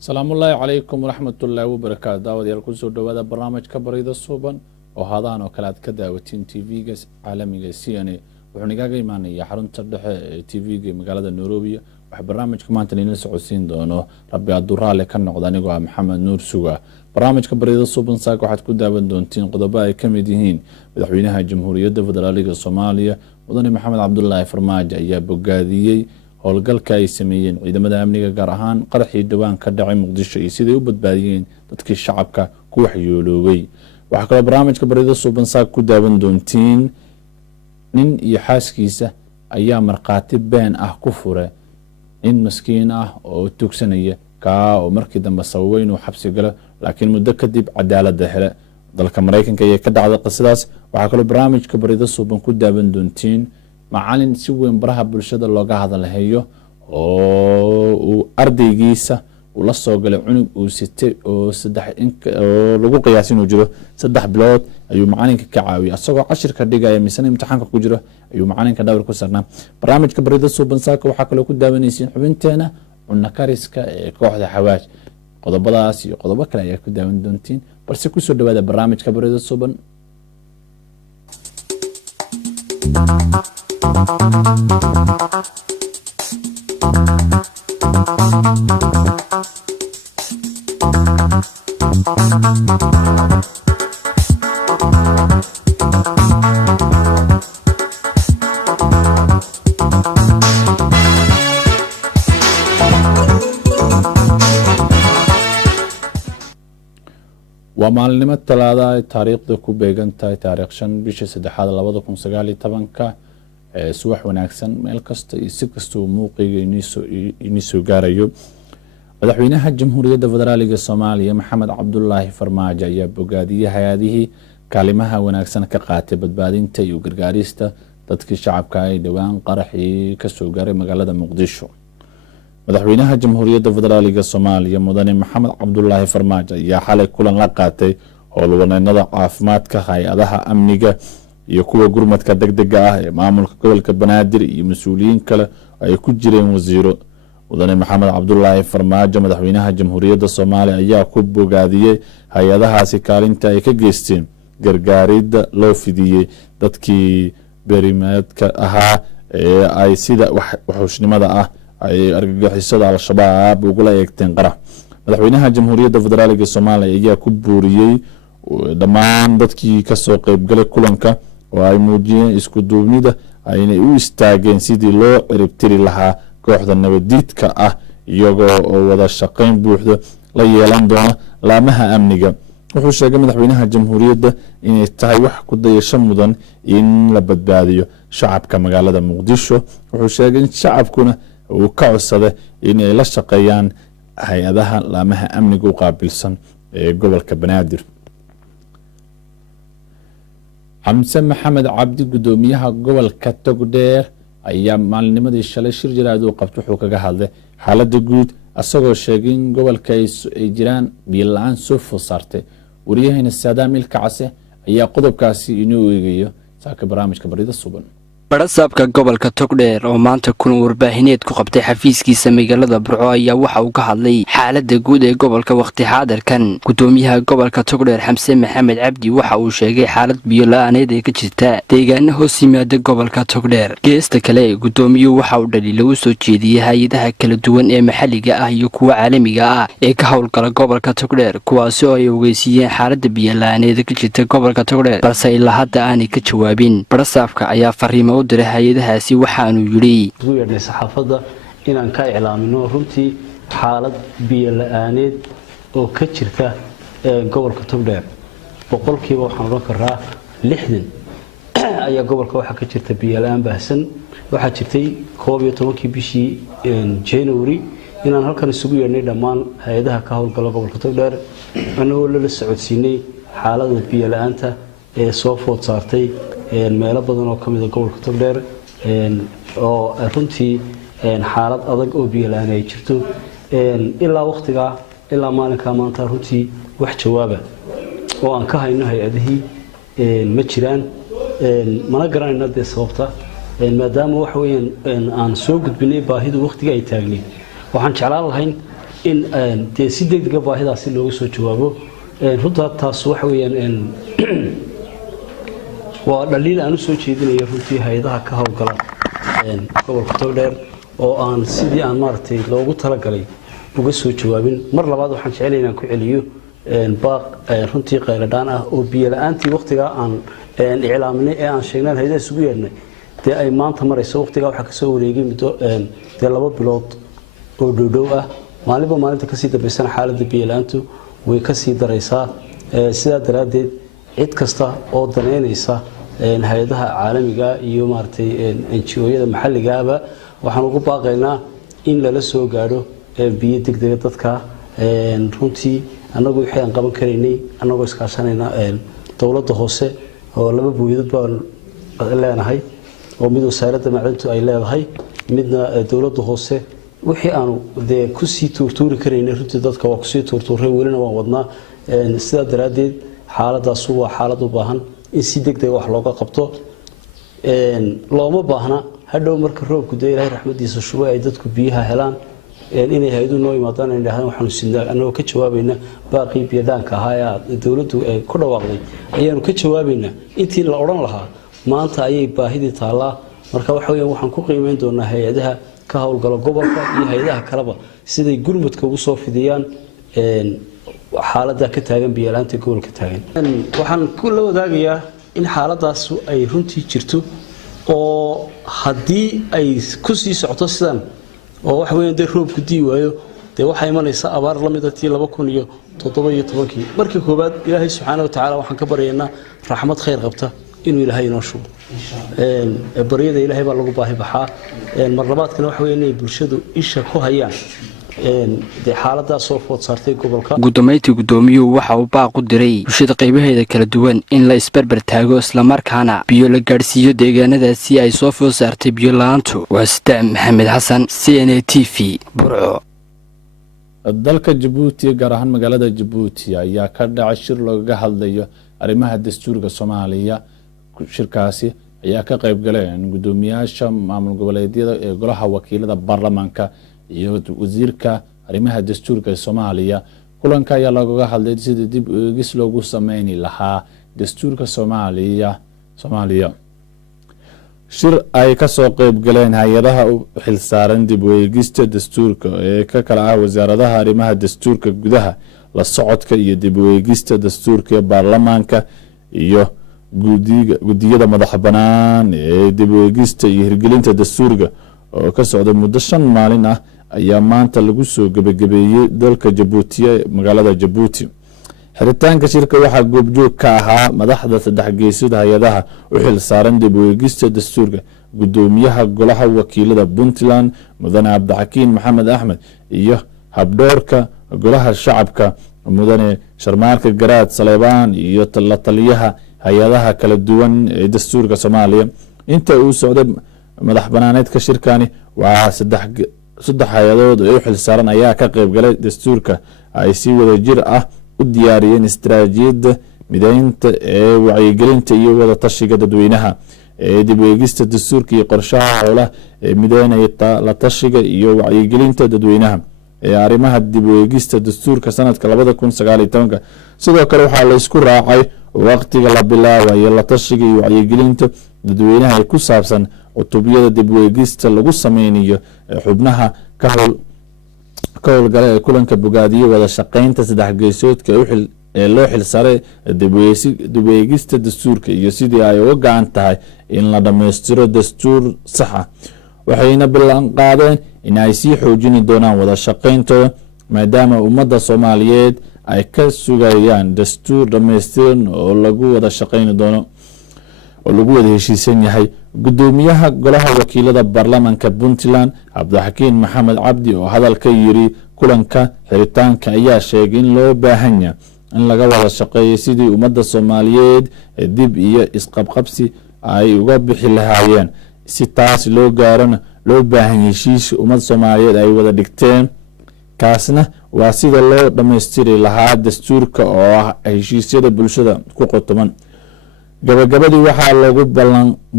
السلام الله عليكم ورحمة الله وبركاته داود يالكو سو دوادا برنامج كبريدا صوبان oo hadaan oo kale aad ka daawatiin TV-ga caalamiga CNN wuxuu nagaga imaanaya xarunta dhexe ee TV-ga magaalada Nairobi waxa barnaamijka maanta inoo socodsiin doono Rabbi Aduraale ka noqda anigoo Maxamed Nuur Suga barnaamijka Barida Suban saak waxaad ku daawan doontiin qodobo ay kamid yihiin madaxweynaha Jamhuuriyadda Federaalka Soomaaliya Mudane Maxamed Cabdullaahi Farmaajo ayaa bogaadiyay howlgalka ay sameeyeen ciidamada amniga gaar ahaan qaraxii dhawaan ka dhacay Muqdisho iyo sidii u badbaadiyeen dadkii shacabka ku waxyeeloobay waxa kale barnaamijka Barida Suban saak ku daawan doontiin nin iyo xaaskiisa ayaa marqaati been ah ku furay in maskiin ah oo tugsanaya ka oo markii dambe sababay inuu xabsi galo laakiin muddo kadib cadaalad hele dalka Mareykanka ayaa ka dhacday qisadaas waxa kale barnaamijka Barida Suban ku daawan doontiin macallin si weyn baraha bulshada looga hadlayo oo ardaygiisa la soo galay cunug uu sitay oo lagu qiyaasin uu jiro 3 bilood ayuu macalinka ka caawiyay asagoo cashirka dhigaya misana imtixaanka ku jiro ayuu macalinka dhawr ku sarnaa barnaamijka Barida Suban saaka waxa kale ku daawanaysiin xubinteena cunna kariska ee kooxda Xawaaj qodobadaas iyo qodobo kale ayaa ku daawan doontiin balse ku soo dhawaada barnaamijka Barida Suban ومعلمة ثلاثة تاريخ دكو بيجن تاريخ شن بيش سدحاد لبضة كم سجالي طبعا ك سواح وناكسن ملكست يسكستو موقع ينسو جاريو مدحوينها الجمهورية الفدرالية الصومالية محمد عبد الله فرماجة يا بوغادية هذه كلمها وناكسن كقاتب بدبادين تيو غرغاريستا dadkii shacabka ay dhawaan qaraxii ka soo gaaray magaalada Muqdisho madaxweynaha Jamhuuriyadda Federaalka Soomaaliya Mudane Maxamed Cabdullaahi Farmaajo ayaa xalay kulan la qaatay howlwadeennada caafimaadka hay'adaha amniga iyo kuwa gurmadka degdega ah ee maamulka gobolka Banaadir iyo mas'uuliyiin kale ay ku jireen wasiiro Mudane Maxamed Cabdullaahi Farmaajo madaxweynaha Jamhuuriyadda Soomaaliya ayaa ku bogaadiyay hay'adahaasi kaalinta ay ka geysteen gargaaridda loo fidiyay dadkii berimaadka ahaa ee ay sida waxushnimada ah ay argagixisada al-shabaab ugu la eegteen qarax madaxweynaha Jamhuuriyadda Federaalka Soomaaliya ayaa ku buuriyay dhammaan dadkii ka soo qayb galay kulanka oo ay muujiyeen isku duubnida ayna u istaageen sidii loo ciribtiri lahaa kooxda nabadiidka ah iyagoo oo wada shaqayn buuxda la yeelan doona laamaha amniga wuxuu sheegay madaxweynaha Jamhuuriyadda inay tahay wax ku dayasho mudan in la badbaadiyo shacabka magaalada Muqdisho wuxuu sheegay in shacabkuna uu ka codsaday inay la shaqeeyaan hay'adaha laamaha amniga u qaabilsan ee gobolka Banaadir Xamse Maxamed Cabdi gudoomiyaha gobolka Togdheer ayaa maalinimadii shalay shir jiraad uu qabtay wuxuu kaga hadlay xaaladda guud asagoo sheegay in gobolka ay jiraan biyo la'aan soo fosaartay wariyahayna Saadaam Ilkacase ayaa qodobkaasi inuu eegayo saaka barnaamijka Barida Suban barasaabka gobolka Togdheer oo maanta kun warbaahineed ku qabtay xafiiskiisa magaalada Burco ayaa waxa uu ka hadlay xaaladda guud ee gobolka waqti xaadirkan gudoomiyaha gobolka Togdheer Xamse Maxamed Cabdi waxa uu sheegay xaalad biyo la'aaneed ee ka jirta deegaanada hoos yimaada gobolka Togdheer geesta kale gudoomiyuhu waxa uu dhaliil u soo jeediyay hay'adaha kala duwan ee maxalliga ah iyo kuwa caalamiga ah ee ka howlgala gobolka Togdheer kuwaas oo ay ogeysiyeen xaaladda biyo la'aaneed ee ka jirta gobolka Togdheer balse ilaa hadda aanay ka jawaabin barasaabka ayaa fariimo u diray hay'adahaasi waxaanu yiri ugu yeedhay saxaafadda inaan ka iclaamino runtii xaalad biyo la'aaneed oo ka jirta gobolka Togdheer boqolkiiba waxaan oran karaa 60 ayaa gobolka waxa ka jirta biyo la'aan baahsan waxa jirtay 12 bishii January inaan halkan isugu yeedhnay dhammaan hay'adaha ka howlgala gobolka Togdheer anagoo la socodsiinay xaaladda biyo la'aanta ee soo food saartay meelo badan oo kamid ah gobolka Togdheer oo runtii xaalad adag oo biyo la'aan ay jirto ilaa waqtigaa ilaa maalinkaa maanta runtii wax jawaaba oo aan ka hayno hay-adihii ma jiraan mana garanayno dee sababta maadaama waxa weeyaan aan soo gudbinay baahidu waqtiga ay taagnayd waxaan jeclaan lahayn in dee si degdega baahidaasi looga soo jawaabo runtaa taas waxa weeyaan waa dhaliil aan u soo jeedinayo runtii hay-adaha ka howlgala gobolka togdheer oo aan sidii aan maaragtay loogu talagalay uga soo jawaabin mar labaad waxaan jecelahay inaan ku celiyo baaq runtii qayladhaan ah oo biyo la'aantii waqtigaa aan iclaaminay ee aan sheegnaan hay-adaha isugu yeedhnay dee ay maanta marayso waqtigaa waxaa kasoo wareegay muddo dee 2 bilood oo dhowdhow ah maalinba maalinta kasii dambaysana xaaladda biyo la'aantu way kasii daraysaa sidaa daraaddeed cid kasta oo daneynaysa hay-adaha caalamiga iyo maaragtay NGO-yada maxalligaaba waxaan ugu baaqaynaa in lala soo gaadho biyo degdega dadka runtii annagu wixii aan qaban karaynay annagoo iskaashanayna dowladda hoose oo 2 booyadood baan leenahay oo mid wasaaradda macdintu ay leedahay midna dowladda hoose wixii aanu dee kusii tuurtuuri karaynay runtii dadka waa kusii tuurtuuray welina waan wadnaa sidaa daraaddeed xaaladaasu waa xaalad u baahan in si degdega wax looga qabto looma baahna hadhow marka roobku dee ilaahay raxmadiisa shubay ay dadku biyaha helaan inay hay-adu noo yimaadaan ay dhahdaan waxaanu sinaa annagoo ka jawaabayna baaqii biyo dhaanka ahaa ee dowladdu ku dhawaaqday ayaanu ka jawaabaynaa intii la odhan lahaa maanta ayay baahidii taallaa marka waxa weeyaan waxaan ku qiimeyn doonaa hay-adaha ka howlgala gobolka iyo hay-adaha kaleba siday gurmudka ugu soo fidiyaan xaaladda ka taagan biyo la'aanta gobolka taagan waxaan la wadaagayaa in xaaladaas ay runtii jirto oo haddii ay ku sii socoto sidan oo waxa weeyaan dee roobku dii waayo dee waxaa imanaysa abaar la mid ah tii 2017 markii koowaad ilaahay subxaanahu wa tacaala waxaan ka baryaynaa raxmad khayr qabta inuu ilaahay inoo shubo baryada ilaahay baa lagu baahi baxaa mar labaadkana waxa weeyaan inay bulshadu isha ku hayaan dee xaaladaas soo food saartay gobolka gudoomiyaha gudoomiyuhu waxa uu baaq u diray bulshada qaybaheeda kala duwan in la isbarbar taago isla markaana biyo la gaarsiiyo deegaanadaasi ay soo food saartay biyo la'aantu waa Sitaam Maxamed Xasan CNA TV Burco dalka Djibouti gaar ahaan magaalada Djibouti ayaa ka dhacay shir looga hadlayo arrimaha dastuurka Soomaaliya shirkaasi ayaa ka qayb galeen gudoomiyaasha maamul goboleedyada ee golaha wakiilada baarlamaanka iyo wasiirka arrimaha dastuurka Soomaaliya kulanka ayaa looga hadlay sidii dib u eegis loogu sameyn lahaa dastuurka Soomaaliya shir ay ka soo qayb galeen hay'adaha u xilsaaran dib u eegista dastuurka ee ka kala ah wasaaradaha arrimaha dastuurka gudaha la socodka iyo dib u eegista dastuurka baarlamaanka iyo gudiyada madax banaan ee dib u eegista iyo hirgelinta dastuurka oo ka socda muddo 5 maalin ah ayaa maanta lagu soo gabagabeeyay dalka Djibouti magaalada Djibouti xiritaanka shirka waxaa goobjoog ka ahaa madaxda 3 geesood hay'adaha u xilsaaran dib u eegista dastuurka gudoomiyaha golaha wakiilada Puntland mudane Cabdixakiin Maxamed Axmed iyo habdhoorka golaha shacabka mudane Sharmaarka Garaad Saleebaan iyo la taliyaha hay'adaha kala duwan ee dastuurka Soomaaliya inta uu socday madax banaaneedka shirkani waa 3 hay'adood oo u xilsaaran ayaa ka qayb galay dastuurka ay si wada jir ah u diyaariyeen istiraatiijiyadda mideynta ee wacyigelinta iyo wada tashiga dadweynaha ee dib u eegista dastuurka iyo qorshaha howlaha ee mideynta la tashiga iyo wacyigelinta dadweynaha ee arrimaha dib u eegista dastuurka sanadka 2019 sidoo kale waxaa la isku raacay waqtiga la bilaabayo la tashiga iyo wacyigelinta dadweynaha ee ku saabsan cutubiyada dib u eegista lagu sameynayo xubnaha ka howlgala ee kulanka bogaadiyo wada shaqeynta 3 geesoodka ee loo xilsaaray dib u eegista dastuurka iyo sidii ay uga gacan tahay in la dhammaystiro dastuur sax ah waxayna ballan qaadeen in ay sii xoojin doonaan wada shaqeyntooda maadaama ummadda Soomaaliyeed ay ka sugayaan dastuur dhammaystiran oo lagu wada shaqeyn doono oo lagu wada heshiisan yahay gudoomiyaha golaha wakiilada baarlamaanka Puntland Cabdixakiin Maxamed Cabdi oo hadalka yiri kulanka xiritaanka ayaa sheegay in loo baahan yahay in laga wada shaqeeyo sidii ummadda Soomaaliyeed dib iyo isqabqabsi ay uga bixi lahaayeen si taas loo gaarana loo baahan heshiis ummad Soomaaliyeed ay wada dhigteen kaasna waa sida loo dhameystiri lahaa dastuurka oo ah heshiisyada bulshada ku qotoman gabagabadii waxaa lagu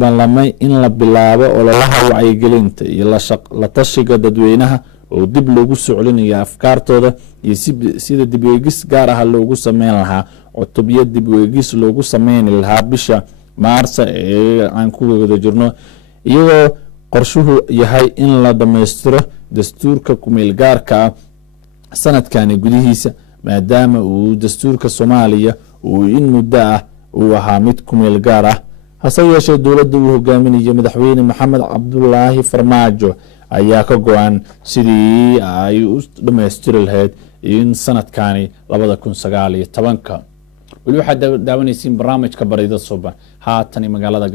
ballamay in la bilaabo ololaha wacyigelinta iyo la tashiga dadweynaha oo dib loogu soclinayo afkaartooda iyo sida dib u eegis gaar ah loogu sameyn lahaa cutubyo dib u eegis loogu sameyn lahaa bisha Maarso ee aan ku wada jirno iyadoo qorshuhu yahay in la dhameystiro dastuurka kumeel gaarka sanadkan gudihiisa maadaama uu dastuurka Soomaaliya uu in muddo ah uu ahaa mid kumeel gaar ah hase yeeshee dowladda uu hogaaminayo madaxweyne Maxamed Cabdullaahi Farmaajo ayaa ka go'an sidii ay u dhameystiri lahayd in sanadkani 2019 wali waxa daawanaysiin barnaamijka Baridda Subax haatan magaalada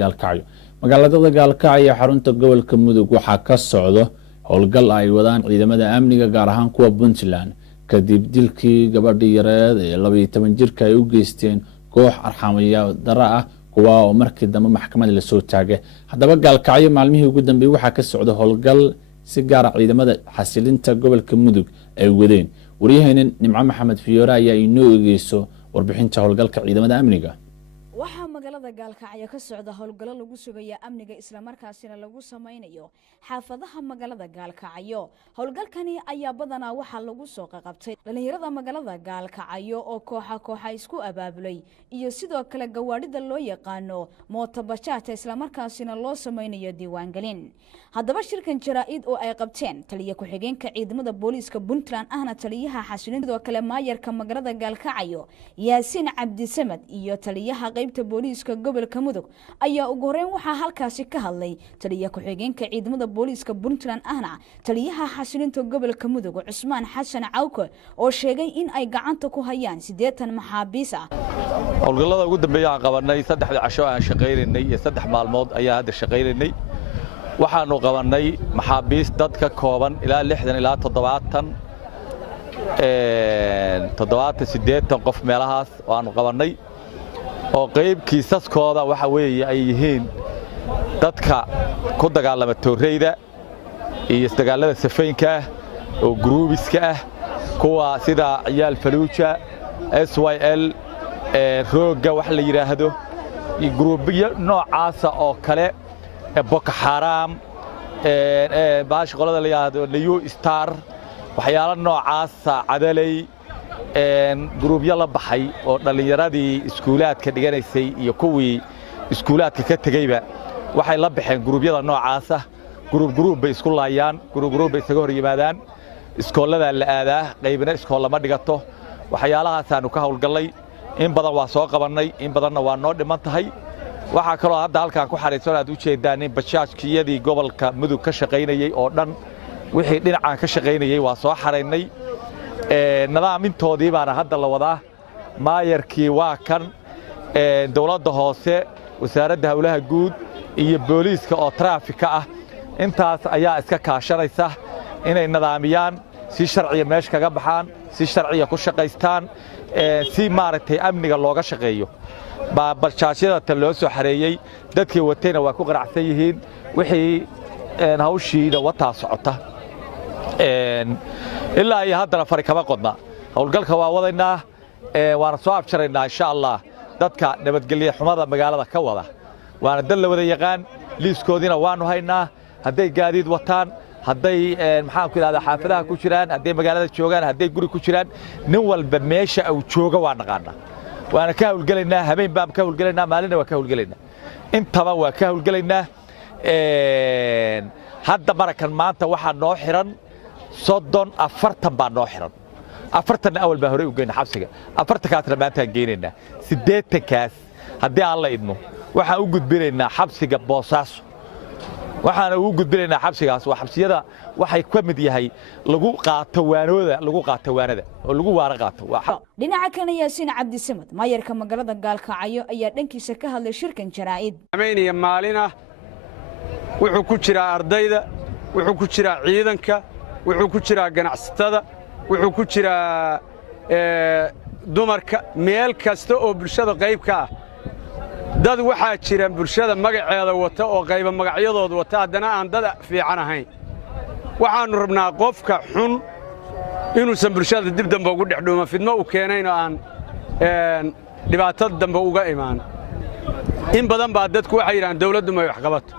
Gaalkacyo xarunta gobolka Mudug waxa ka socdo howlgal ay wadaan ciidamada amniga gaar ahaan kuwa Puntland kadib dilkii gabadhii yareed ee 12 jirka ay u geysteen koox arxamaya dara ah kuwa oo markii dambe maxkamad la soo taagay hadaba Gaalkacyo maalmihii ugu dambeeyay waxa ka socdo howlgal si gaar ah ciidamada xasilinta gobolka Mudug ay wadeen wariyaheenna Nimco Maxamed Fiyoore ayaa inoo eegayso warbixinta howlgalka ciidamada amniga waxaa magaalada Gaalkacyo ka socda howlgallo lagu sugaya amniga isla markaasina lagu sameynayo xaafadaha magaalada Gaalkacyo howlgalkani ayaa badanaa waxa lagu soo qabtay dhalinyarada magaalada Gaalkacyo oo kooxa isku abaabulay iyo sidoo kale gawaadhida loo yaqaano mooto bajaajta isla markaasina loo sameynayo diiwaangelin haddaba shirkan jaraa'id oo ay qabteen taliye ku xigeenka ciidamada booliiska Puntland ahna taliyaha xasilinta sidoo kale maayarka magaalada Gaalkacyo Yaasiin Cabdisamad iyo taliyaha qaybta booliiska gobolka Mudug ayaa ugu horreyn waxa halkaasi ka hadlay taliye ku xigeenka ciidamada booliiska Puntland ahna taliyaha xasilinta gobolka Mudug Cusmaan Xasan Cawke oo sheegay in ay gacanta ku hayaan 80 maxaabiis ah howlgallada ugu dambeeyay aan qabanay 3 casho aan shaqeynay iyo 3 maalmood ayaa hadda shaqeynay waxaanu qabanay maxaabiis dad ka kooban ilaa 60 ilaa 70 qof meelahaas oo aanu qabanay oo qayb kiisaskooda waxa weeye ay yihiin dadka ku dagaalama tooreyda iyo dagaalada safeynka oo gruubiska ah kuwa sida ciyaal faluuja SYL rooga wax la yiraahdo iyo gruubiyo noocaas oo kale Boko Haram baash qolada la yiraahdo New Star waxyaalo noocaas cadalay gruubyo la baxay oo dhalinyaradii iskuulaadka dhiganaysay iyo kuwii iskuulaadka ka tagayba waxay la baxeen gruubyada noocaas ah gruub bay isku laayaan gruub bay isaga hor yimaadaan iskoolada la aadaa qaybna iskool lama dhigato waxyaalahaas aanu ka howlgalay in badan waa soo qabanay in badanna waa noo dhiman tahay waxa kale oo hadda halkaan ku xariisan aad u jeedaan in bajaajkiyadii gobolka Mudug ka shaqeynayay oo dhan wixii dhinacaan ka shaqeynayay waa soo xareynay nadaamintoodii baana hadda la wadaa maayarkii waa kan dawladda hoose wasaaradda hawlaha guud iyo booliiska oo traafika ah intaas ayaa iska kaashanaysa inay nadaamiyaan si sharciya meesh kaga baxaan si sharciya ku shaqeystaan si maaragtay amniga looga shaqeeyo bajaajyada tan loo soo xareeyay dadkii watayna waa ku qaracsan yihiin wixii hawshiina wataa socota ilaa ay haddana fari kama qodna howlgalka waa wadaynaa waana soo afjaraynaa insha Allah dadka nabadgelyo xumada magaalada ka wada waana dal la wada yaqaan liiskoodina waanu haynaa hadday gaadiid wataan hadday maxaan ku ilaadaa xaafadaha ku jiraan hadday magaalada joogaan hadday guri ku jiraan nin walba meesha uu joogo waa naqaana waana ka hawlgalaynaa habeen baan ka hawlgalaynaa maalina waa ka hawlgalaynaa intaba waa ka hawlgalaynaa hadda marakan maanta waxa noo xiran 40 baa noo xiran 40 awal baa hore u geeyna xabsiga 40 kaasna maanta geynayna 80 kaas haddii aan la idmo waxaan u gudbinaynaa xabsiga Boosaaso waxaan ugu gudbinaynaa xabsigaas waa xabsiyada waxay ka mid yahay lagu qaato waanada oo lagu waara qaato dhinaca kale Yaasiin Cabdisamad maayarka magaalada Gaalkacyo ayaa dhankiisa ka hadlay shirkan jaraa'id ameynaya maalina wuxuu ku jira ardayda wuxuu ku jira ciidanka wuxuu ku jira ganacsatada wuxuu ku jira dumarka meel kasta oo bulshada qayb ka ah dad waxaa jira bulshada magaceeda wata oo qayba magacyadooda wata haddana aan dad fiican ahayn waxaannu rabnaa qofka xun inuusan bulshada dib dambe ugu dhex dhuuma fidmo u keenayno aan dhibaatada dambe uga imaan in badan baa dadku waxay yidhahaan dawladdu may wax qabato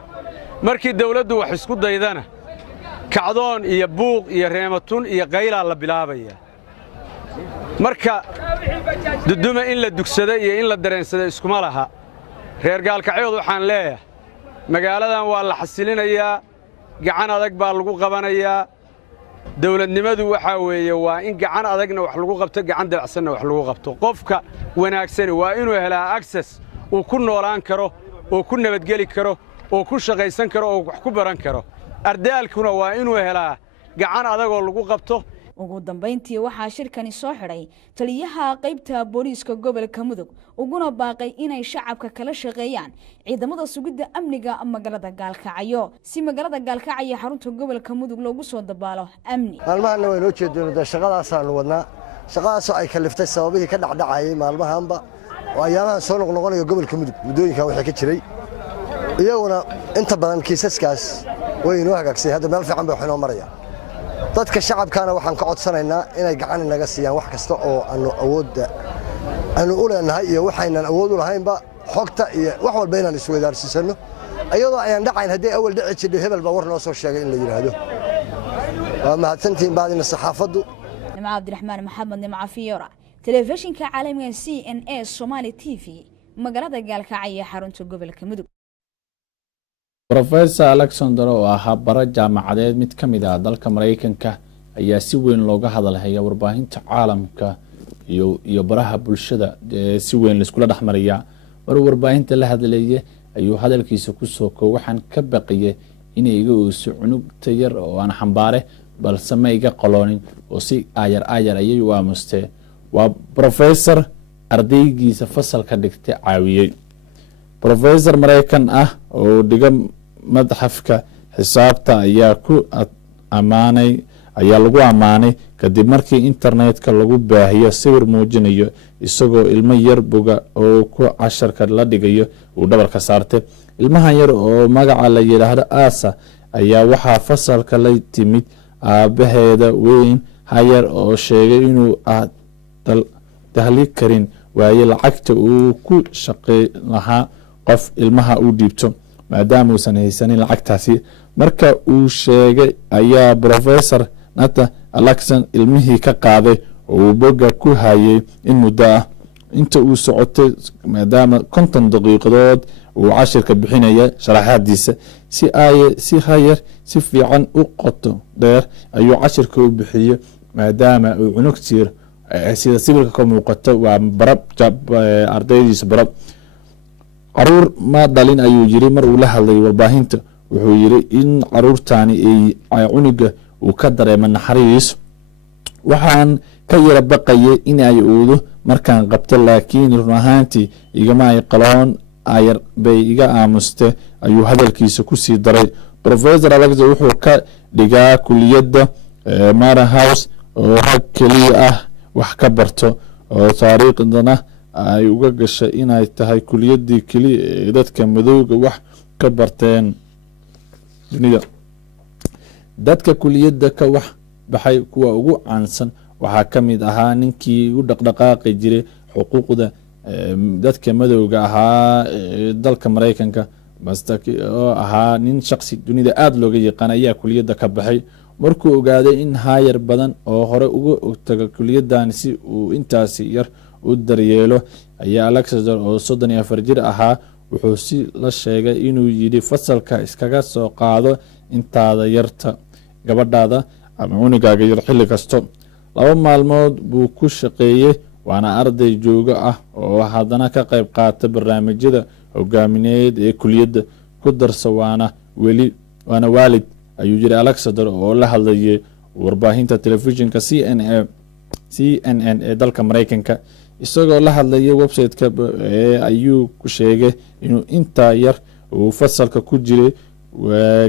markii dawladdu wax isku daydana kacdoon iyo buuq iyo reematun iyo qaylaa la bilaabaya marka duduma in la dugsada iyo in la dareensada iskuma laha reer gaalkacyood waxaan leeyahay magaaladan waa la xasilinayaa gacan adag baa lagu qabanayaa dawladnimadu waxaa weeye waa in gacan adagna wax lagu qabto gacan dabacsanna wax lagu qabto qofka wanaagsani waa inuu helaa access uu ku noolaan karo oo ku nabadgeli karo oo ku shaqaysan karo oo wax ku baran karo ardaalkuna waa inuu helaa gacan adagoo lagu qabto ugu dambeyntii waxaa shirkani soo xidhay taliyaha qaybta booliiska gobolka mudug uguna baaqay inay shacabka kala shaqeeyaan ciidamada sugidda amniga magaalada gaalkacyo si magaalada gaalkacyo xarunta gobolka mudug loogu soo dabaalo amni maalmahanna waynoo jeedoono shaqadaasaanu wadnaa shaqadaasoo ay kaliftay sababihii ka dhacdhacayay maalmahanba oo ayaamahan soo noqnoqonayo gobolka mudug muddooyinkan wixii ka jiray iyaguna inta badan kiisaskaas way inoo hagaagsay hadda meel fiican bay wax inoo maraya dadka shacabkaana waxaan ka codsanaynaa inay gacan inaga siiyaan wax kasta oo aanu u leenahay iyo waxaynan awood u lahaynba xogta iyo wax walba inaan isweydaarsiisanno iyadoo ayaan dhacayn haddii awal dhici jirdhay hebel baa war noo soo sheegay in la yidhaahdo waa mahadsantihiin baadina saxaafaddu nimco cabdiraxmaan maxamed nimco fiyora telefishinka caalamiga CNA Somali TV magaalada gaalkacyo xarunta gobolka mudug Professor Alexander oo ahaa bara jaamacadeed mid ka mid ah dalka Mareykanka ayaa si weyn looga hadalhaya warbaahinta caalamka iyo baraha bulshada si weyn la isku dhaxmaraya warbaahinta la hadlayay ayuu hadalkiisa ku soo koob waxaan ka baqiyay inay iga uuso cunugta yar oo aan xambaare balse ma iga qaloonin oo si ayar ayay u aamustay waa professor ardaygiisa fasalka dhigtay caawiyay professor Mareykan ah oo dhiga madxafka xisaabta ayaa lagu amaanay kadib markii internetka lagu baahiyo sawir muujinayo isagoo ilmo yar buga oo ku casharka la dhigayo uu dhabarka saartay ilmahan yar oo magaca la yiraahdo Asa ayaa waxaa fasalka la timid aabaheeda weyn hayar oo sheegay inuu dahli karin waaye lacagta uu ku shaqeey lahaa qof ilmaha u dhiibto maadaama uusan haysanin lacagtaasi marka uu sheegay ayaa professor Nata Alexander ilmihii ka qaaday oo boga ku hayay in muddo ah inta uu socotay maadaama 50 daqiiqadood uu cashirka bixinaya sharaxaadiisa si hayar si fiican u qoto dheer ayuu cashirka u bixiyay maadaama uu cunugtiir sida sawirka ka muuqato waa barab ardaydiisa barab caruur ma dhalin ayuu yiri mar uu la hadlay warbaahinta wuxuu yiri in caruurtaani ay cunuga uu ka dareemo naxariis waxaan ka yara baqayay in ay uudo markaan qabto laakiin run ahaantii igama ay qaloon ayar bay iga aamuste ayuu hadalkiisa ku sii daray professor Alexander wuxuu ka dhigaa kuliyadda Mara House oo hab kaliya ah wax ka barto oo taariikhdana ay uga gashay inay tahay kuliyadii kaliya ee dadka madowga wax ka barteen dunida dadka kuliyadda ka wax baxay kuwa ugu caansan waxaa ka mid ahaa ninkii u dhaqdhaqaaqi jiray xuquuqda dadka madowga ahaa dalka Mareykanka oo ahaa nin shakhsi dunida aad looga yaqaan ayaa kuliyadda ka baxay markuu ogaaday in hayar badan oo hore uga ogtaga kuliyaddan si uu intaasi yar u daryeelo ayaa Alexander oo 34 jir ahaa wuxuu si la sheegay inuu yiri fasalka iskaga soo qaado intaada yarta gabadhaada ama cunugaaga yar xilli kasto 2 maalmood buu ku shaqeeyay waana arday jooga ah oo haddana ka qayb qaata barnaamijyada hogaamineed ee kuliyadda ku darsa waana waalid ayuu yiri Alexander oo la hadlayay warbaahinta telefishinka CNN ee dalka Mareykanka isagoo la hadlayay website-ka ayuu ku sheegay inuu inta yar uu fasalka ku jiray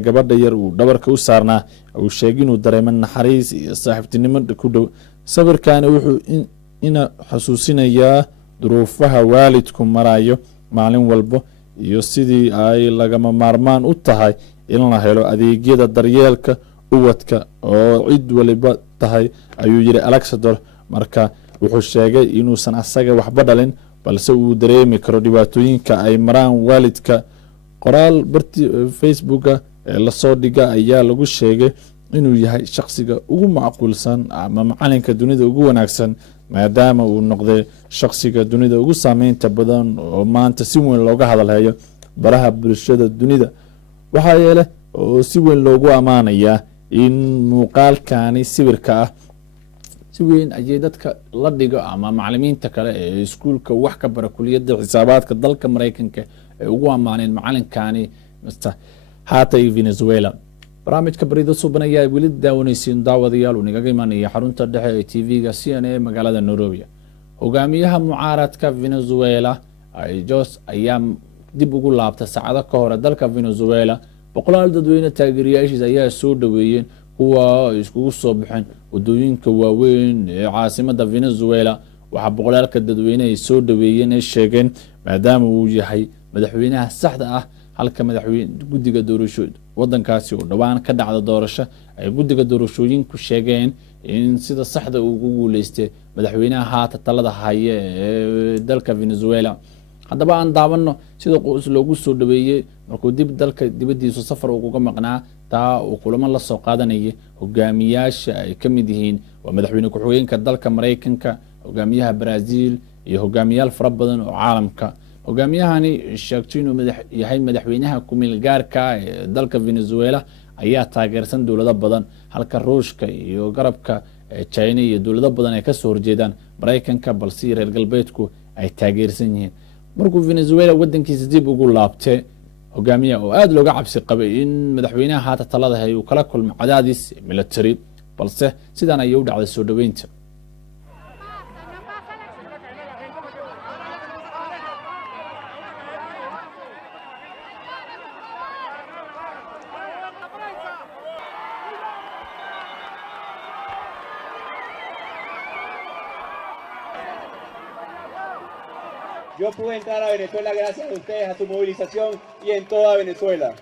gabadha yar uu dhabarka u saarnaa uu sheegay inuu dareemo naxariis iyo saaxiibtinimo ku dhow sawirkan wuxuu ina xasuusinayaa duruufaha waalidku marayo maalin walbo iyo sidii ay lagama maarmaan u tahay in la helo adeegyada daryeelka ubadka oo cid waliba tahay ayuu yidhi alexador marka wuxuu sheegay inuusan asaga waxba dhalin balse uu dareemi karo dhibaatooyinka ay maraan waalidka qoraal barti facebooka ee lasoo dhiga ayaa lagu sheegay inuu yahay shakhsiga ugu macquulsan ama macalinka dunida ugu wanaagsan maadaama uu noqday shakhsiga dunida ugu saameynta badan oo maanta si weyn looga hadalhayo baraha bulshada dunida waxaa yeele oo si weyn loogu ammaanayaa in muuqaalkani sawirka ah si weyn ayay dadka la dhigo ama macalimiinta kale ee iskuulka wax ka bara kuliyadda xisaabaadka dalka maraykanka ay ugu ammaaneen macalinkani mr hatay venezuela barnaamijka barida suban ayaa weli daawanaysiin daawadayaal uu nagaga imaanaya xarunta dhexe ee tv-ga cn a magaalada nairobi hogaamiyaha mucaaradka venezuela jos ayaa dib ugu laabtay saacado ka hore dalka venezuela boqolaal dadweyne taageerayaashiis ayaa soo dhaweeyeen kuwa ay iskugu soo baxeen wadooyinka waaweyn ee caasimada venezuela waxaa boqolaalka dadweyne ay soo dhaweeyeen ay sheegeen maadaama uu yahay madaxweynaha saxda ah halka madaxweyne guddiga doorashooyin wadankaasi oo dhawaan ka dhacda doorasho ay guddiga doorashooyinku sheegeen in sida saxda uu ugu guuleystay madaxweynaha haata talada haya ee dalka venezuela haddaba aan daawano sida qoys loogu soo dhaweeyey markuu dib dalka dibadiisu safar uga maqnaa taa uu kulamo la soo qaadanayay hogaamiyaasha ay ka mid yihiin waa madaxweyne ku-xigeenka dalka maraykanka hogaamiyaha brazil iyo hogaamiyaal fara badan oo caalamka hogaamiyahani sheegtay inuu yahay madaxweynaha ku-meel gaarka ee dalka venezuela ayaa taageersan dowlado badan halka ruushka iyo garabka china iyo dowlado badan ay kasoo horjeedaan maraykanka balse reer galbeedku ay taageersan yihiin markuu venezuela wadankiisa dib ugu laabtay hogaamiyaha oo aada looga cabsi qabay in madaxweynaha haata talada hay uu kala kulmo cadaadis military balse sidaan ayay u dhacday soo dhaweynta Yo pude entrar a Venezuela gracias a ustedes, a su movilización y en toda Venezuela.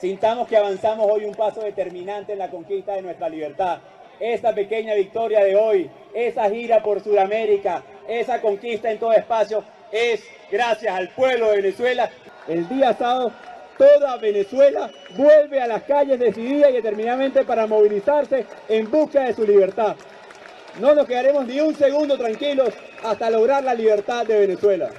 Sintamos que avanzamos hoy un paso determinante en la conquista de nuestra libertad. Esta pequeña victoria de hoy, esa gira por Sudamérica, esa conquista en todo espacio, es gracias al pueblo de Venezuela. El día sábado, toda Venezuela vuelve a las calles decidida y determinadamente para movilizarse en busca de su libertad. No nos quedaremos ni un segundo tranquilos hasta lograr la libertad de Venezuela.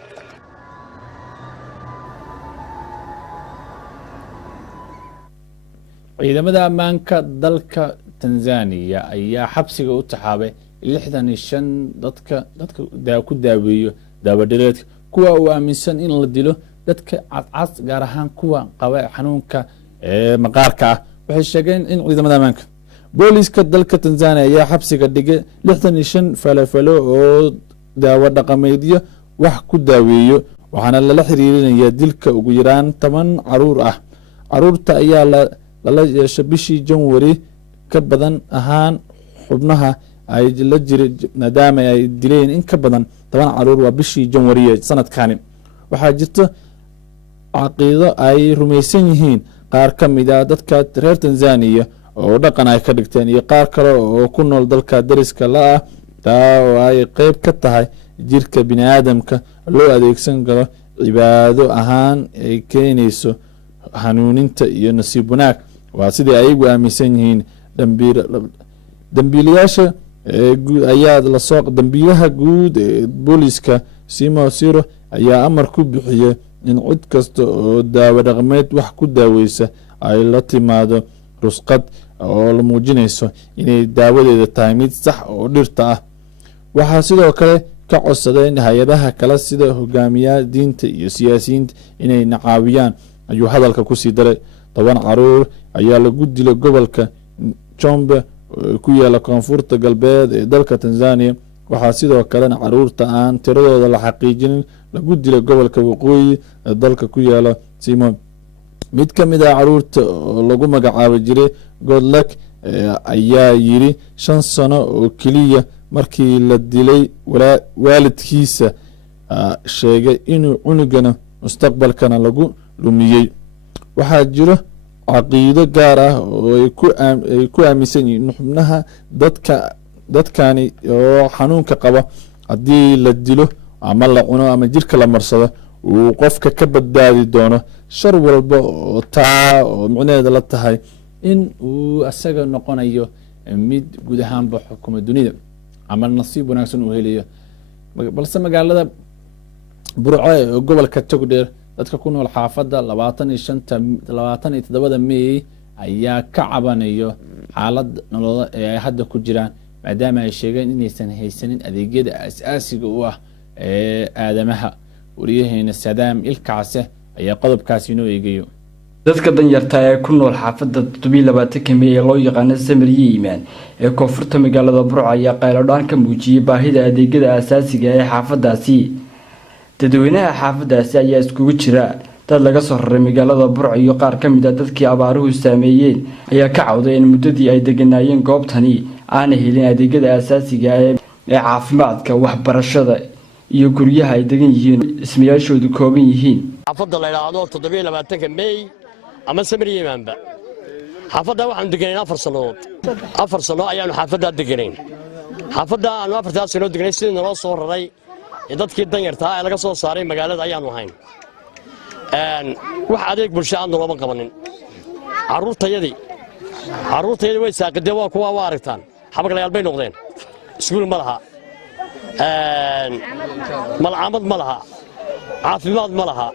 ciidamada ammaanka dalka tanzania ayaa xabsiga u taxaabay 65 dadka ku daaweeyo daabadhireedka kuwa uu aaminsan in la dilo dadka cadcad gaar ahaan kuwa qaba xanuunka maqaarka ah waxay sheegeen in ciidamada ammaanka booliska dalka tanzania ayaa xabsiga dhigay 65 falafalo oo daawo dhaqameedyo wax ku daaweeyo waxaana lala xiriirinaya dilka ugu yaraan 10 caruur ah caruurta ayaa lala yeeshay bishii janwari ka badan ahaan xubnaha ay la jiray maadaama ay dileen in ka badan 10 caruur waa bishii janwari sanadkani waxaa jirta caqiido ay rumaysan yihiin qaar ka mid ah dadka reer tanzania oo dhaqan ay ka dhigteen iyo qaar kale oo ku nool dalka dariska la ah taa oo ay qeyb ka tahay jirka bini aadamka loo adeegsan karo cibaado ahaan ay keenayso hanuuninta iyo nasiib wanaag waa sidai ayagu aaminsan yihiin dambiilayaasha ayaa lasoo dambiilaha guud ee booliska simo siro ayaa amar ku bixiyay in cid kasta oo daawo dhaqmeed wax ku daaweysa ay la timaado rusqad oo la muujinayso inay daawadeeda tahay mid sax oo dhirta ah waxaa sidoo kale ka codsadeen hay-adaha kale sida hogaamiyaha diinta iyo siyaasiyiinta inay nacaawiyaan ayuu hadalka kusii daray 10 caruur ayaa lagu dilay gobolka Chombe ku yaala koonfurta galbeed ee dalka Tanzania waxaa sidoo kalena caruurta aan tiradooda la xaqiijinin lagu dilay gobolka waqooyi ee dalka ku yaala Simo mid ka mid ah caruurta oo lagu magacaabo jiray Godluck ayaa yiri 5 sano oo kaliya markii la dilay waalidkiisa sheegay inuu cunugana mustaqbalkana lagu lumiyey. waxaa jiro caqiido gaar ah oo ay ku aaminsan yihiin xubnaha dadkani oo xanuunka qaba haddii la dilo ama la cuno ama jirka la marsado uu qofka ka badbaadi doono shar walba oo taa oo micnaheeda la tahay in uu asaga noqonayo mid guud ahaanba xukuma dunida ama nasiib wanaagsan uu helayo. balse magaalada burco ee gobolka togdheer dadka ku nool xaafadda 27 May ayaa ka cabanayo xaalad nolol ee hadda ku jiraan maadaama ay sheegeen inaysan haysanin adeegyada aasaasiga u ah ee aadamaha. wariyaheena Sadaam Ilkaase ayaa qodobkaasi inoo eegayo. dadka danyarta ee ku nool xaafadda 27 May ee loo yaqaan Samir Yimaan ee koonfurta magaalada Burco ayaa qayladhaan ka muujiyay baahida adeegyada aasaasiga ee xaafadaasi. dadweynaha xaafadaasi ayaa iskugu jira dad laga soo raray magaalada Burco iyo qaar ka mid ah dadkii abaaruhu saameeyeen ayaa ka cawday in muddadii ay deganaayeen goobtani aan helin adeegyada aasaasiga ee caafimaadka, waxbarashada iyo guryaha ay degan yihiin ismayaashoodu kooban yihiin. xaafadda la yiraahdo 27 May ama Samir Yimaanba xaafadda waxaan deganayn 4 sanadood 4 sano ayaanu xaafadda deganayn. xaafadda aanu 4 sano deganayn sidii naloo soo raray dadkii danyarta ee laga soo saaray magaalada ayaanu ahayn. wax adeeg bulsho aan looba qabanin. caruurtayadii way saaqideen, waa kuwa waa aragtaan xabaglayaal bay noqdeen. iskuul ma laha, malcamad ma laha, caafimaad ma laha.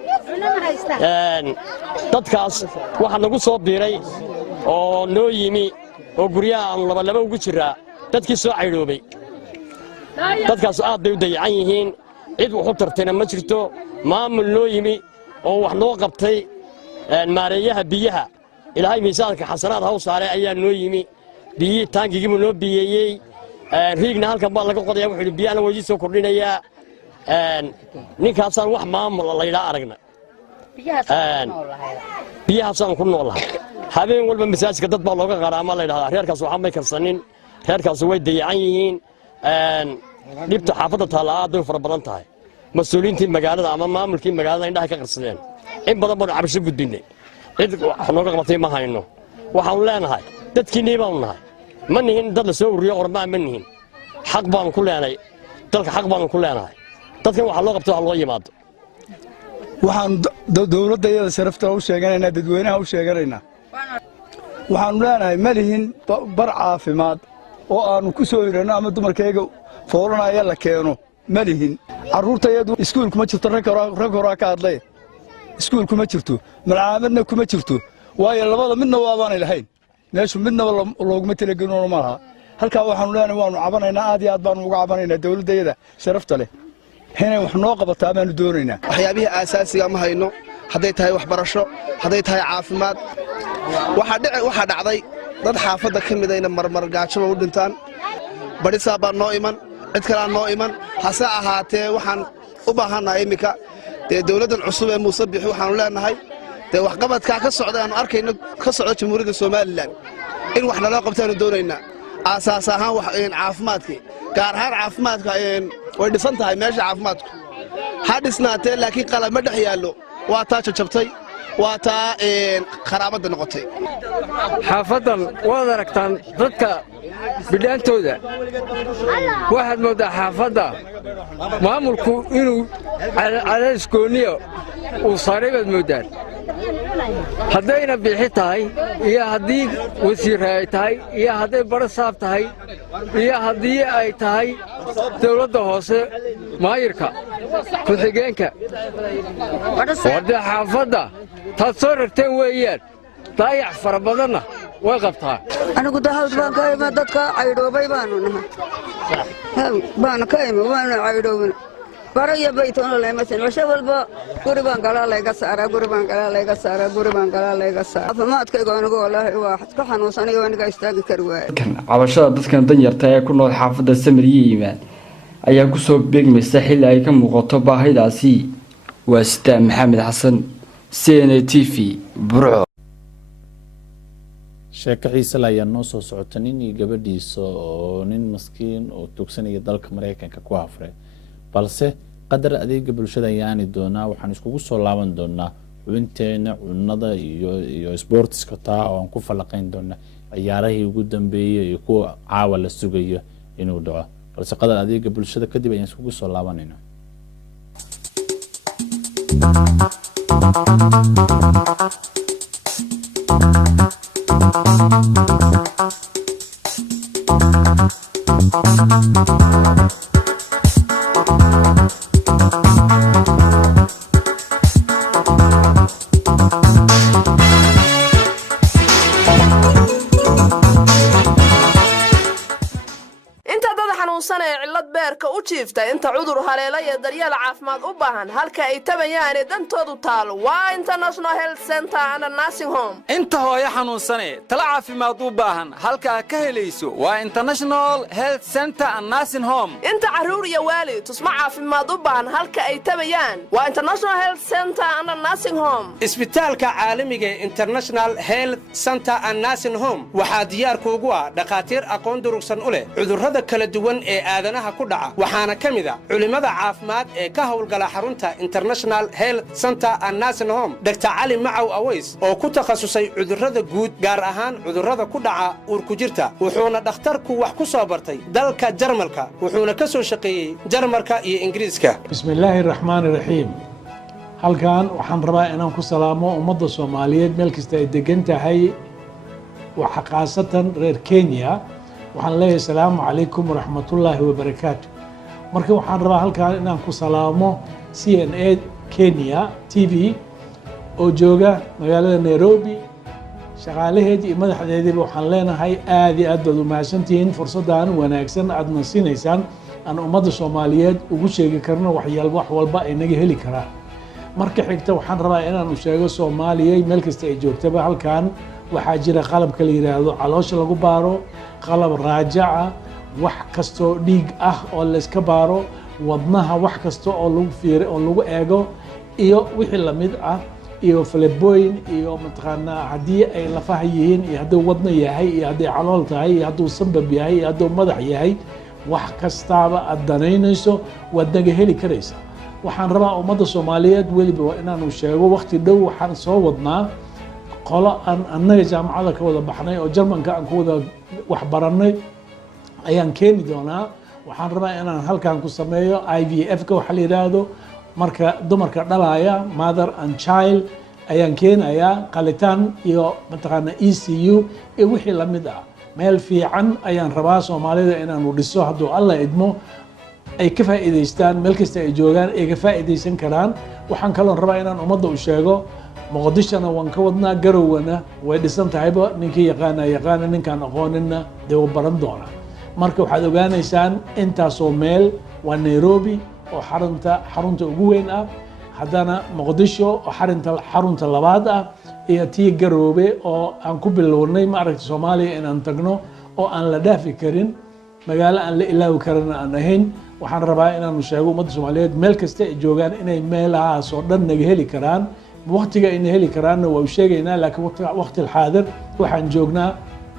dadkaas waxa nagu soo biiray oo noo yimi oo guryaha aan laba ugu jiraa dadkii soo caydhoobay. dadkaas aad bay u dayacan yihiin, cid wax u tartayna ma jirto. maamul noo yimi oo wax noo qabtay maareeyaha biyaha ilaahay miisaanka xasanaad haw saare ayaa noo yimi. biyihii taankigiibu noo biyeeyey. riigna halkan baa laga qodaya, wuxuu biyahana weydii soo kordhinayaa. ninkaasaan wax maamul la yidhaa aragna. biyahaasaan ku noolahay. habeen walba masaajidka dad baa looga qaraama la yidhahdaa reerkaas waxaa may karsanin, reerkaas way dayacan yihiin. dhibta xaafadda taalla aad bay fara badan tahay. mas-uuliyiintii magaalada ama maamulkii magaalada indhaha ka qarsadeen. in badan baanu cabasho gudbinay, cid wax nooga qabatay ma hayno. waxaanu leenahay dadkiinnii baanu nahay, ma nihin dad la soo ururiyo ormaa ma nihin. xaq baanu ku leenahay, dalka xaq baanu ku leenahay. dadkan waxa loo qabto waxa loo yimaado. waxaan dowladda iyada sharafta u sheeganaynaa, dadweynaha u sheeganaynaa. waxaanu leenahay ma lihin bar caafimaad oo aanu ku soo hiranno ama dumarkayga foolanaya la keeno ma lihin. carruurta iyadu iskuul kuma jirto, rag horaa ka hadlay. iskuul kuma jirto, malcaamadna kuma jirto, waayo labada midna waabaanay lahayn. meeshu midnaba looguma talagelino ma laha. halkaa waxaanu leenahay waanu cabanaynaa, aad iyo aad baanu uga cabanaynaa dowladdayada sharafta leh inay wax noo qabataa baanu doonaynaa. waxyaabihii aasaasiga ma hayno, hadday tahay waxbarasho, hadday tahay caafimaad. waxaa dhacday dad xaafadda ka midayna marmar gaajaba u dhintaan. badhisaa baa noo iman, cid kalaa noo iman. hase ahaatee waxaan u baahannahay iminka dee dowladdan cusub ee muuse bixi waxaanu leenahay dee waxqabadkaa ka socda aanu arkayno ka socda jamhuuriyadda somalilan in wax naloo qabtaanu doonaynaa. aasaas ahaan caafimaadkii, gaar ahaan caafimaadka way dhisan tahay meesha caafimaadku ha dhisnaatee, laakiin qalab ma dhex yaallo. waa taa jajabtay, waa taa kharaabadda noqotay. xaafaddan waad aragtaan dadka bidhaantooda. waxaad mooddaa xaafadda maamulku inuu cadaadis gooniya uu saaray baad mooddaan. haddayna bixi tahay iyo haddii wasiirre ay tahay iyo hadday baro saab tahay iyo haddii ay tahay dawladda hoose maayirka ku-xigeenka wardee xaafadda taad soo rarteen weeyaan. daayac fara badanna way qabtaa. anigu dahawd baan ka imi, dadka caydhoobay baanu nahay. baanu ka imi, waanu caydhoobina. baro iyo baytoona leemasin washa walba guri baan galaa layga saaraa, guri baan galaa layga saaraa, guri baan galaa layga saaraa. caafimaadkaygu anigu wallaahi waa ka xanuunsanayo, aniga istaagi kari waaya. cabashada dadkan danyarta ee ku nool xaafadda Samir Yimaan ayaa ku soo beegmaysa xilli ay ka muuqato baahidaasi. waa Sadaam Maxamed Xasan, CNA TV, Burco. sheeko xiise leh ayaa noo soo socota. nin iyo gabadhiisa oo nin maskiin oo tugsanaya dalka Mareykanka ku hafray, balse qadar adeega bulshada ayaani doonaa waxaan iskugu soo laaban doonaa xubinteena cunnada iyo sportska taa oo aan ku falaqayn doonaa ciyaarahii ugu dambeeyay iyo kuwa caawa la sugayo inuu dhaco balse qadar adeega bulshada kadib ayaan iskugu soo laabanayna inta cudur haleela ee daryeel caafimaad u baahan halka ay tabayaan dantoodu taalo waa International Health Center and Nursing Home inta hooyo xanuunsane tala caafimaad u baahan halka ka helayso waa International Health Center and Nursing Home inta caruur iyo waalid tusma caafimaad u baahan halka ay tabayaan waa International Health Center and Nursing Home isbitaalka caalamiga ee International Health Center and Nursing Home waxa diyaar kuugu ah dhaqaatiir aqoon durugsan u leh cudurrada kala duwan ee aadanaha ku dhaca waxaana kamida culimada caafimaad ee ka howlgala xarunta International Health Center and Nursing Home Dr. Ali Macaw Aways oo ku takhasusay cudurrada guud gaar ahaan cudurrada ku dhaca uurku jirta wuxuuna dhakhtarku wax ku soo bartay dalka Jarmalka wuxuuna ka soo shaqeeyay Jarmalka iyo Ingiriiska Bismillaahir Rahmaanir Rahiim halkan waxaan rabaa inaan ku salaamo ummadda Soomaaliyeed meel kasta ay degan tahay waxa qaasatan reer Kenya waxaan leeyahay salaamu calaykum waraxmatullaahi wabarakaatuh marka waxaan rabaa halkaan inaan ku salaamo CNA Kenya TV oo jooga magaalada Nairobi shaqaalaheedii iyo madaxdeediiba waxaan leenahay aad iyo aad baad u mahadsantihiin fursaddan wanaagsan aadna siinaysaan aan ummadda Soomaaliyeed ugu sheegi karno wax walba ay naga heli karaan marka xigta waxaan rabaa inaan u sheego Soomaaliyeed meel kasta ay joogtaba halkaan waxaa jira qalabka la yiraahdo caloosha lagu baaro qalab raajaca wax kasto dhiig ah oo la iska baaro wadnaha wax kasto oo lagu fiiro oo lagu eego iyo wixii la mid ah iyo fleboin iyo mataqaana hadii ay lafaha yihiin iyo haduu wadna yahay iyo hadii calool tahay iyo haduu sanbab yahay iyo haduu madax yahay wax kastaaba aad danaynayso waad naga heli karaysaa waxaan rabaa ummadda Soomaaliyeed weliba inaan u sheego waqti dhow waxaan soo wadnaa qolo aan annaga jaamacada ka wada baxnay oo Jarmanka aan ku wada wax baranay ayaan keeni doonaa waxaan rabaa inaan halkaan ku sameeyo IVF ka waxa la yiraahdo marka dumarka dhalaya mother and child ayaan keenayaa qalitaan iyo mataqaana ECU ee wixii la mid ah meel fiican ayaan rabaa Soomaalida inaan u dhiso hadduu Allah idmo ay ka faa'iideystaan meel kasta ay joogaan ay ka faa'iideysan karaan waxaan kaloo rabaa inaan ummadda u sheego Moqdishona waan ka wadnaa Garowana way dhisan tahayba ninkii yaqaana ninkaan aqoonina dee uu baran doona marka waxaad ogaanaysaan intaasoo meel waa Nairobi oo xarunta ugu weyn ah haddana Moqdisho oo xarunta labaad ah iyo tii Garoobe oo aan ku bilownay maaragtay Soomaaliya inaan tagno oo aan la dhaafi karin magaalo aan la ilaawi karin aan ahayn waxaan rabaa inaan sheego ummadda Soomaaliyeed meel kasta ay joogaan inay meelahaas oo dhan naga heli karaan waqtiga in heli karaana waa sheegaynaa laakiin waqti xaadir waxaan joognaa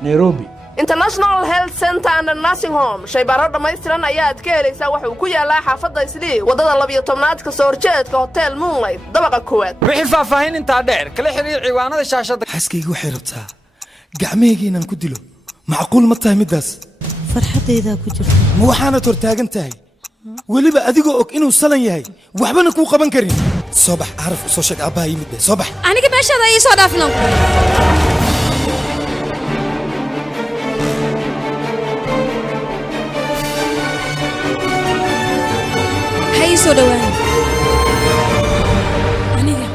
Nairobi International Health Center and Nursing Home shaybaaro dhameystiran ayaad ka helaysaa waxa uu ku yaalaa xaafadda Islii wadada 12aad ka soo horjeedka Hotel Moonlight dabaqa koowaad wixii faahfaahin inta dheer kala xiriir ciwaanada shaashada xaskaygu waxay rabtaa gacmahayga inaan ku dilo macquul ma tahay midaas farxadeyda ku jirta ma waxaana tortaagan tahay weliba adigoo og inuu salan yahay waxbana kuu qaban karin soo bax araf soo sheeg aabbaha yimid soo bax aniga meeshada ii soo dhaafno hay soo dhawaan aniga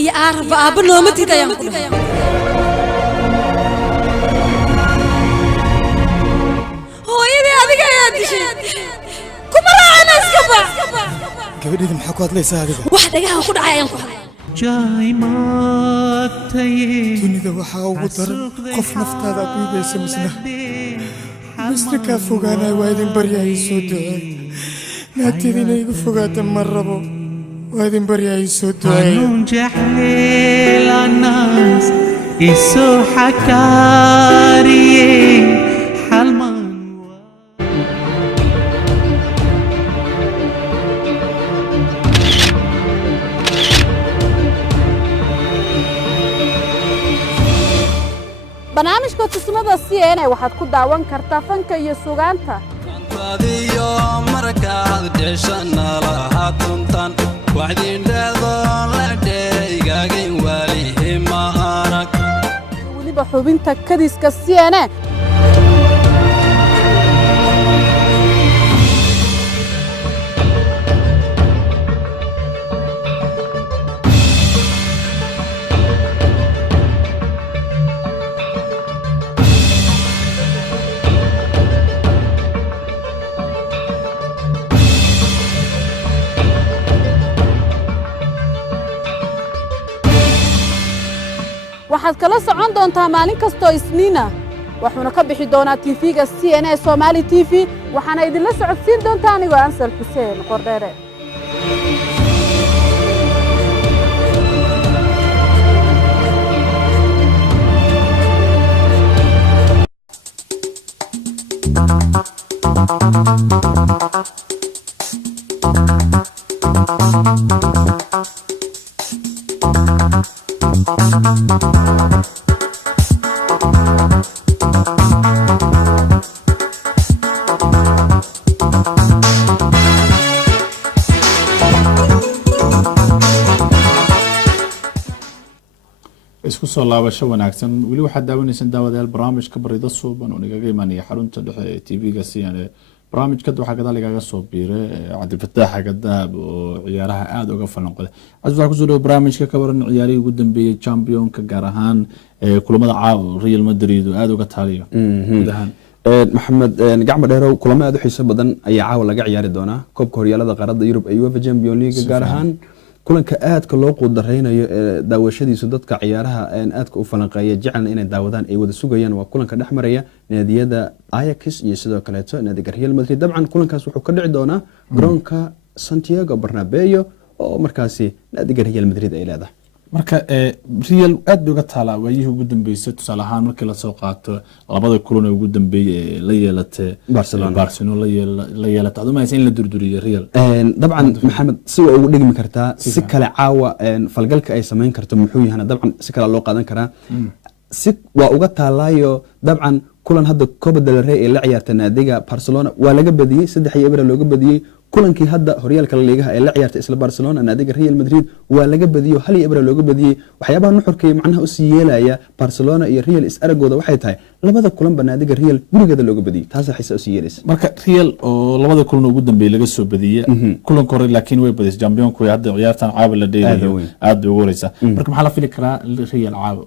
iyo araf aabba nooma tidayaan ku dhahay hooyadii adiga ayaa dishay kuma raacana iska bax gabadheeda maxaa ku hadlaysaa adiga wax dhagaha ku dhacay ayaan ku hadlay dunida waxaa ugu daran qof naftaada aad dhiibaysa misna kaa fogaanay waa idin baryahay soo duceey naagteeda inay igu fogaata ma rabo waa idin baryahay soo duceey barnaamijka tusmada CNN waxaad ku daawan kartaa fanka iyo suugaanta adiyo markaad dheshana laha tuntan waxdiin dheedo la dheegaagay walihi ma arag weliba xubinta kadiska CNN waxaad kala socon doontaa maalin kastoo Isniina waxaanu ka bixi doonaa TV-ga CNN Somali TV waxaana idinla socodsiin doontaa anigoo Ansal Xuseen Qordheere isku soo laabasho wanaagsan weli waxaad daawanaysan daawadayaal barnaamijka barida suuban oo nagaga imaanaya xarunta dhexe ee TV-ga CNN barnaamijka waxaa gadaal igaga soo biiray Cabdifataax Gadaab oo ciyaaraha aad uga falanqoday waxaa ku soo dhaw barnaamijka ka waran ciyaarihii ugu dambeeyay championka gaar ahaan kulamada Real Madrid oo aad uga taaliyo gudahan maxamed gacmo dheerow kulamo aad u xiiso badan ayaa caawa laga ciyaari doonaa koobka horyaalada qaaradda Yurub ee UEFA Champions League gaar ahaan kulanka aadka loo quudareynayo daawashadiisu dadka ciyaaraha aadka u falanqeeya jecelna inay daawadaan ay wada sugayaan waa kulanka dhexmaraya naadiyada Ajax iyo sidoo kale naadiga Real Madrid dabcan kulankaas wuxuu ka dhici doonaa garoonka Santiago Bernabeu oo markaasi naadiga Real Madrid ay leedahay marka Real aad uga taala waayihii ugu dambeysay tusaale ahaan markii la soo qaato labada kulan ee ugu dambeeyay la yeelatay Barcelona la yeelatay aduma in la durduriyo Real dabcan maxamed si uu ugu dhigmi kartaa si kale caawa falgalka ay sameyn karto muxuu yahay dabcan si kale loo qaadan karaa si waa uga taalaayo dabcan kulan hadda Copa del Rey ee la ciyaartay naadiga Barcelona waa laga badiyay 3-0 looga badiyay kulankii hadda horyaalka la liigaha ee la ciyaartay isla Barcelona naadiga Real Madrid waa laga badiyo 1-0 looga badiyay waxyaabaha nuxurkay macnaha u sii yeelaya Barcelona iyo Real is aragooda waxay tahay labada kulan naadiga Real gurigeeda looga badiyay taas xiisa u sii yeelaysa marka Real oo labada kulan ugu dambeeyay laga soo badiyay kulanka hore laakiin way badisay championku hadda ciyaartan caaba la dheeyo aad ugu horeysa marka maxaa la fili karaa Real caaba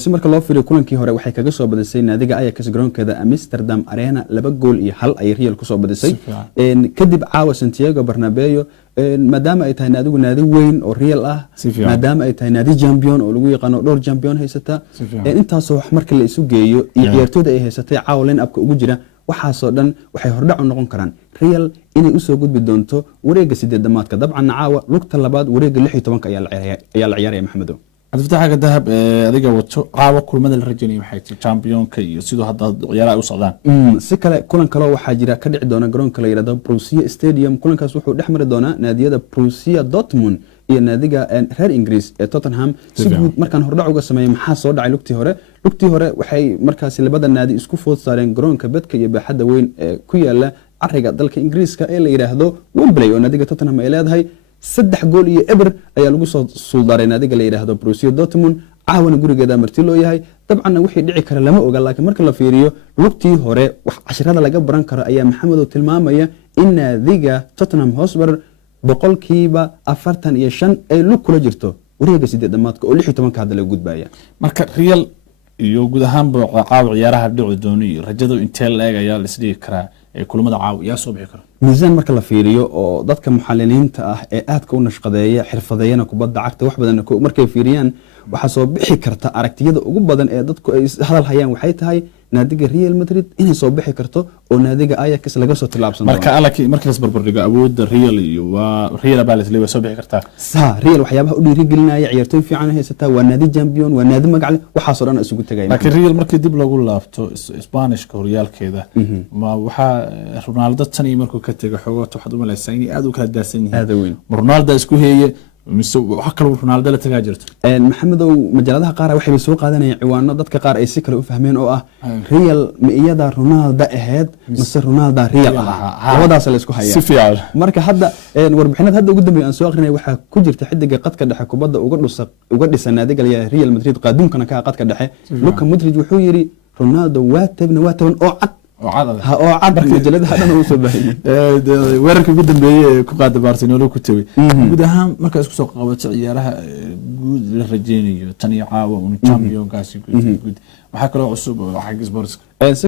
si marka loo fiiriyo kulankii hore waxay kaga soo badisay naadiga Ajax garoonkeeda Amsterdam Arena 2-1 ay Real ku soo badisay kadib caawa Santiago Bernabeu maadaama ay tahay naadigu naadi weyn oo Real ah maadaama ay tahay naadi champion oo lagu yaqaano dhowr champion haysata intaas wax marka la isu geeyo iyo ciyaartooyda ay haysatay caawa line-upka ugu jira waxaasoo dhan waxay hordhac u noqon karaan Real inay u soo gudbi doonto wareegga 8-aadka dabcan caawa lugta labaad wareegga 16 ayaa la ciyaaraya Maxamedow Cabdifataax Gadaab adiga wato caawa kulmada la rajaynay waxay tahay championka iyo sidoo hadda ciyaaraha u socdaan si kale kulan kale waxaa jira ka dhici doona garoonka la yiraahdo Borussia Stadium kulankaas wuxuu dhexmari doonaa naadiyada Borussia Dortmund iyo naadiga reer Ingiriis ee Tottenham si guud markaan hordhac uga sameeyay maxaa soo dhacay lugtii hore waxay markaas labada naadi isku food saareen garoonka bedka iyo baaxadda weyn ee ku yaala ariga dalka Ingiriiska ee la yiraahdo Wembley oo naadiga Tottenham ay leedahay 3-0 ayaa lagu soo suuldaaray naadiga la yiraahdo Borussia Dortmund caawana gurigeeda marti loo yahay dabcan wixii dhici kara lama oga laakiin marka la fiiriyo lugtii hore wax casharada laga baran karo ayaa Maxamedow tilmaamaya in naadiga Tottenham Hotspur 45% ay lug kula jirto wareegga 8-aadka oo 16 hadda la gudbaya marka Real iyo guud ahaan caawa ciyaaraha dhici doona iyo rajada intee la eeg ayaa la isdhigi karaa ee kulamada caawa yaa soo bixi kara miisaan marka la fiiriyo oo dadka muxalliliinta ah ee aadka u nashqadeeya xirfadeeyana kubadda cagta wax badan markay fiiriyaan waxa soo bixi karta aragtiyada ugu badan ee dadku ay hadal hayaan waxay tahay naadiga Real Madrid inay soo bixi karto oo naadiga Ajax laga soo tilaabsan marka marka la barbardhigo awoodda Real iyo Real Palace way soo bixi kartaa Real waxyaabaha u dhiirigelinaya ciyaartooy fiican haysata waa naadi champion waa naadi magac leh waxa soo dhan isugu tagay laakiin Real markii dib lagu laabto Isbaanishka horyaalkeeda ma waxa Ronaldo tan iyo markuu ka tagay xogo waxaad u malaysay in aad u kala daasan yihiin Ronaldo isku heeyay mise waxa kale Ronaldo la tagaa jirto maxamedow majaaladaha qaar waxay soo qaadanayaan ciwaano dadka qaar ay si kale u fahmeen oo ah Real ma iyada Ronaldo ahayd mise Ronaldo Real labadaas la isku hayaa si fiican marka hadda warbixinada hadda ugu dambeeyay aan soo aqrinay waxa ku jirta xidiga qadka dhexe kubadda uga dhisan naadiga Real Madrid qaadunkana ka qadka dhexe Luka Modric wuxuu yiri Ronaldo waa taban oo cad oo cad majalada hadana uu soo baahiyay weerarka ugu dambeeyay ku qaada Barcelona ku tagay guud ahaan marka isku soo qabato ciyaaraha guud la rajeynayo tan iyo caawa uu champion gaasi guud waxa kale oo cusub oo xagga sports